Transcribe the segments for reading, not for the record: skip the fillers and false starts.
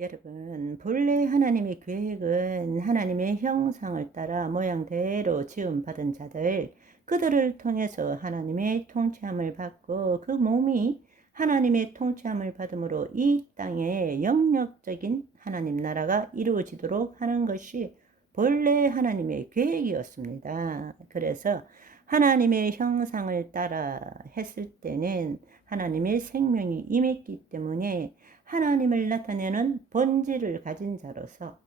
여러분, 본래 하나님의 계획은 하나님의 형상을 따라 모양대로 지음받은 자들, 그들을 통해서 하나님의 통치함을 받고 그 몸이 하나님의 통치함을 받음으로 이 땅에 영역적인 하나님 나라가 이루어지도록 하는 것이 본래 하나님의 계획이었습니다. 그래서 하나님의 형상을 따라 했을 때는 하나님의 생명이 임했기 때문에 하나님을 나타내는 본질을 가진 자로서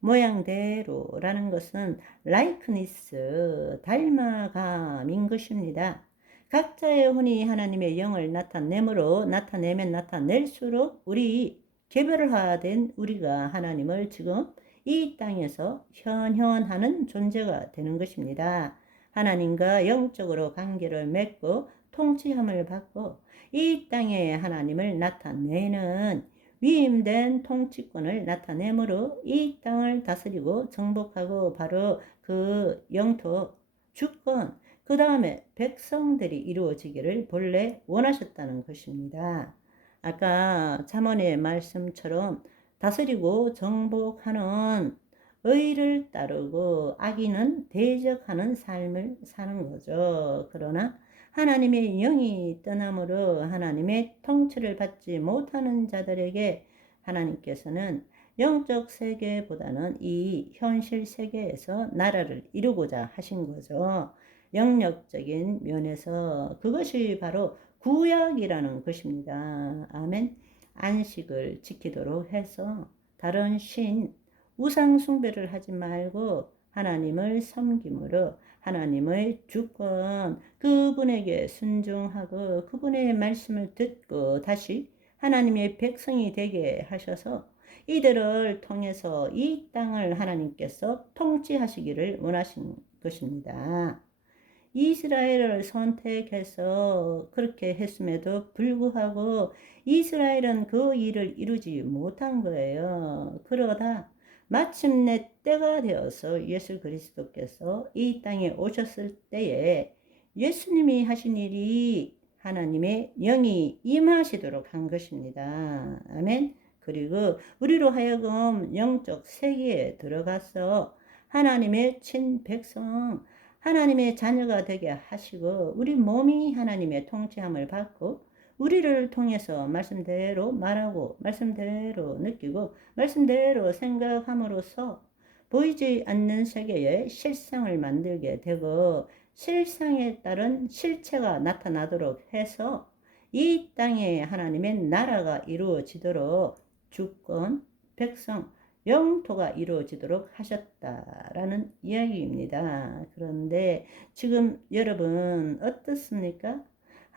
모양대로라는 것은 likeness, 닮아감인 것입니다. 각자의 혼이 하나님의 영을 나타내면 나타낼수록 우리 개별화된 우리가 하나님을 지금 이 땅에서 현현하는 존재가 되는 것입니다. 하나님과 영적으로 관계를 맺고 통치함을 받고 이 땅에 하나님을 나타내는 위임된 통치권을 나타내므로 이 땅을 다스리고 정복하고 바로 그 영토, 주권, 그 다음에 백성들이 이루어지기를 본래 원하셨다는 것입니다. 아까 잠언의 말씀처럼 다스리고 정복하는 의를 따르고 악인은 대적하는 삶을 사는 거죠. 그러나 하나님의 영이 떠남으로 하나님의 통치를 받지 못하는 자들에게 하나님께서는 영적 세계보다는 이 현실 세계에서 나라를 이루고자 하신 거죠. 영역적인 면에서 그것이 바로 구약이라는 것입니다. 아멘. 안식을 지키도록 해서 다른 신, 우상 숭배를 하지 말고 하나님을 섬김으로 하나님의 주권, 그분에게 순종하고 그분의 말씀을 듣고 다시 하나님의 백성이 되게 하셔서 이들을 통해서 이 땅을 하나님께서 통치하시기를 원하신 것입니다. 이스라엘을 선택해서 그렇게 했음에도 불구하고 이스라엘은 그 일을 이루지 못한 거예요. 그러다 마침내 때가 되어서 예수 그리스도께서 이 땅에 오셨을 때에 예수님이 하신 일이 하나님의 영이 임하시도록 한 것입니다. 아멘. 그리고 우리로 하여금 영적 세계에 들어가서 하나님의 친백성, 하나님의 자녀가 되게 하시고 우리 몸이 하나님의 통치함을 받고 우리를 통해서 말씀대로 말하고 말씀대로 느끼고 말씀대로 생각함으로써 보이지 않는 세계에 실상을 만들게 되고 실상에 따른 실체가 나타나도록 해서 이 땅에 하나님의 나라가 이루어지도록 주권, 백성, 영토가 이루어지도록 하셨다라는 이야기입니다. 그런데 지금 여러분 어떻습니까?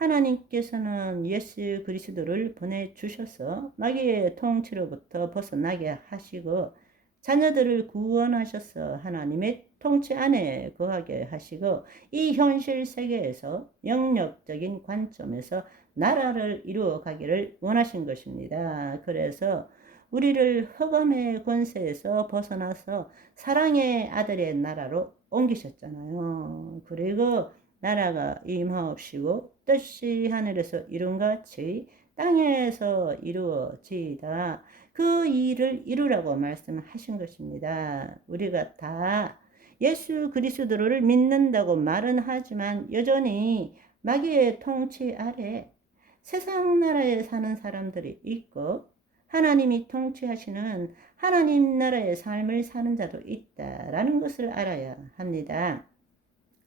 하나님께서는 예수 그리스도를 보내주셔서 마귀의 통치로부터 벗어나게 하시고 자녀들을 구원하셔서 하나님의 통치 안에 거하게 하시고 이 현실 세계에서 영역적인 관점에서 나라를 이루어 가기를 원하신 것입니다. 그래서 우리를 흑암의 권세에서 벗어나서 사랑의 아들의 나라로 옮기셨잖아요. 그리고 나라가 임하옵시고 뜻이 하늘에서 이룬같이 땅에서 이루어지이다. 그 일을 이루라고 말씀하신 것입니다. 우리가 다 예수 그리스도를 믿는다고 말은 하지만 여전히 마귀의 통치 아래 세상 나라에 사는 사람들이 있고 하나님이 통치하시는 하나님 나라의 삶을 사는 자도 있다라는 것을 알아야 합니다.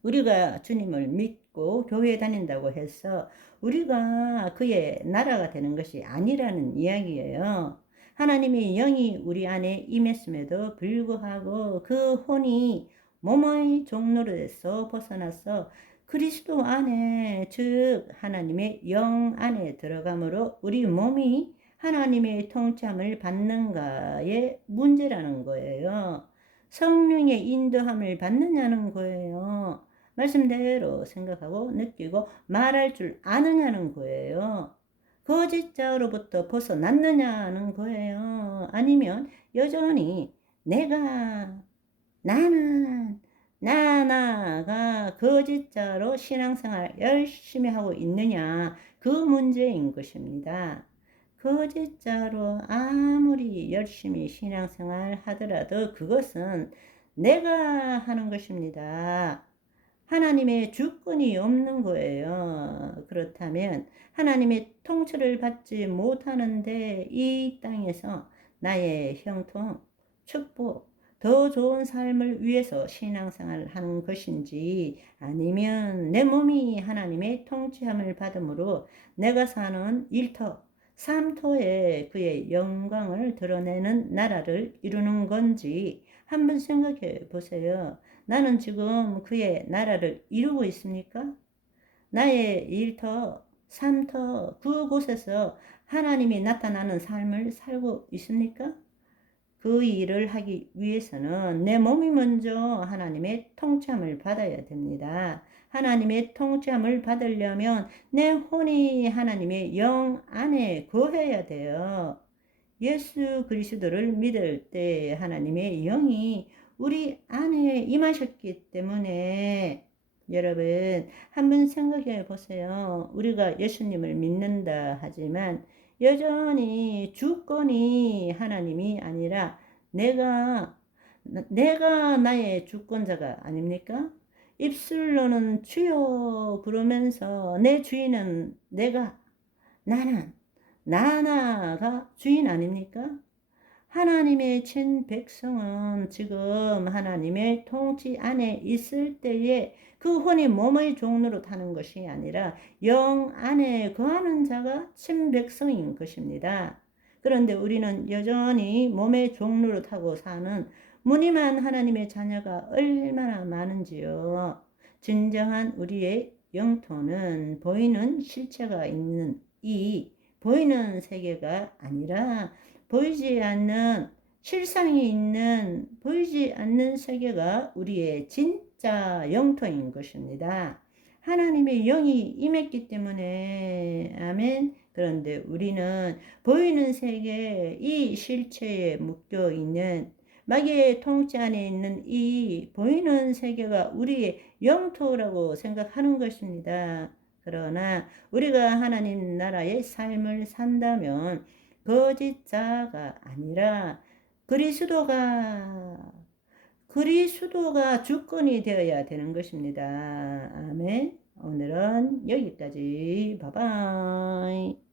우리가 주님을 믿고 교회에 다닌다고 해서 우리가 그의 나라가 되는 것이 아니라는 이야기예요. 하나님의 영이 우리 안에 임했음에도 불구하고 그 혼이 몸의 종로에서 벗어나서 그리스도 안에 즉 하나님의 영 안에 들어가므로 우리 몸이 하나님의 통치함을 받는가의 문제라는 거예요. 성령의 인도함을 받느냐는 거예요. 말씀대로 생각하고 느끼고 말할 줄 아느냐는 거예요. 거짓자로부터 벗어났느냐는 거예요. 아니면 여전히 나는 나가 거짓자로 신앙생활 열심히 하고 있느냐, 그 문제인 것입니다. 거짓자로 아무리 아무리 열심히 신앙생활 하더라도 그것은 내가 하는 것입니다. 하나님의 주권이 없는 거예요. 그렇다면 하나님의 통치를 받지 못하는데 이 땅에서 나의 형통, 축복, 더 좋은 삶을 위해서 신앙생활을 하는 것인지 아니면 내 몸이 하나님의 통치함을 받음으로 내가 사는 일터, 삼터에 그의 영광을 드러내는 나라를 이루는 건지 한번 생각해 보세요. 나는 지금 그의 나라를 이루고 있습니까? 나의 일터, 삼터, 그곳에서 하나님이 나타나는 삶을 살고 있습니까? 그 일을 하기 위해서는 내 몸이 먼저 하나님의 통치함을 받아야 됩니다. 하나님의 통치함을 받으려면 내 혼이 하나님의 영 안에 거해야 돼요. 예수 그리스도를 믿을 때 하나님의 영이 우리 안에 임하셨기 때문에 여러분 한번 생각해 보세요. 우리가 예수님을 믿는다 하지만 여전히 주권이 하나님이 아니라 내가 나의 주권자가 아닙니까? 입술로는 주여 부르면서 내 주인은 나는 나나가 주인 아닙니까? 하나님의 친 백성은 지금 하나님의 통치 안에 있을 때에 그 혼이 몸의 종로로 타는 것이 아니라 영 안에 거하는 자가 친 백성인 것입니다. 그런데 우리는 여전히 몸의 종로로 타고 사는 무늬만 하나님의 자녀가 얼마나 많은지요. 진정한 우리의 영토는 보이는 실체가 있는 이 보이는 세계가 아니라 보이지 않는 실상이 있는 보이지 않는 세계가 우리의 진짜 영토인 것입니다. 하나님의 영이 임했기 때문에 아멘. 그런데 우리는 보이는 세계 이 실체에 묶여 있는 마귀의 통치 안에 있는 이 보이는 세계가 우리의 영토라고 생각하는 것입니다. 그러나 우리가 하나님 나라의 삶을 산다면 거짓자가 아니라 그리스도가 주권이 되어야 되는 것입니다. 아멘. 오늘은 여기까지. 바이바이.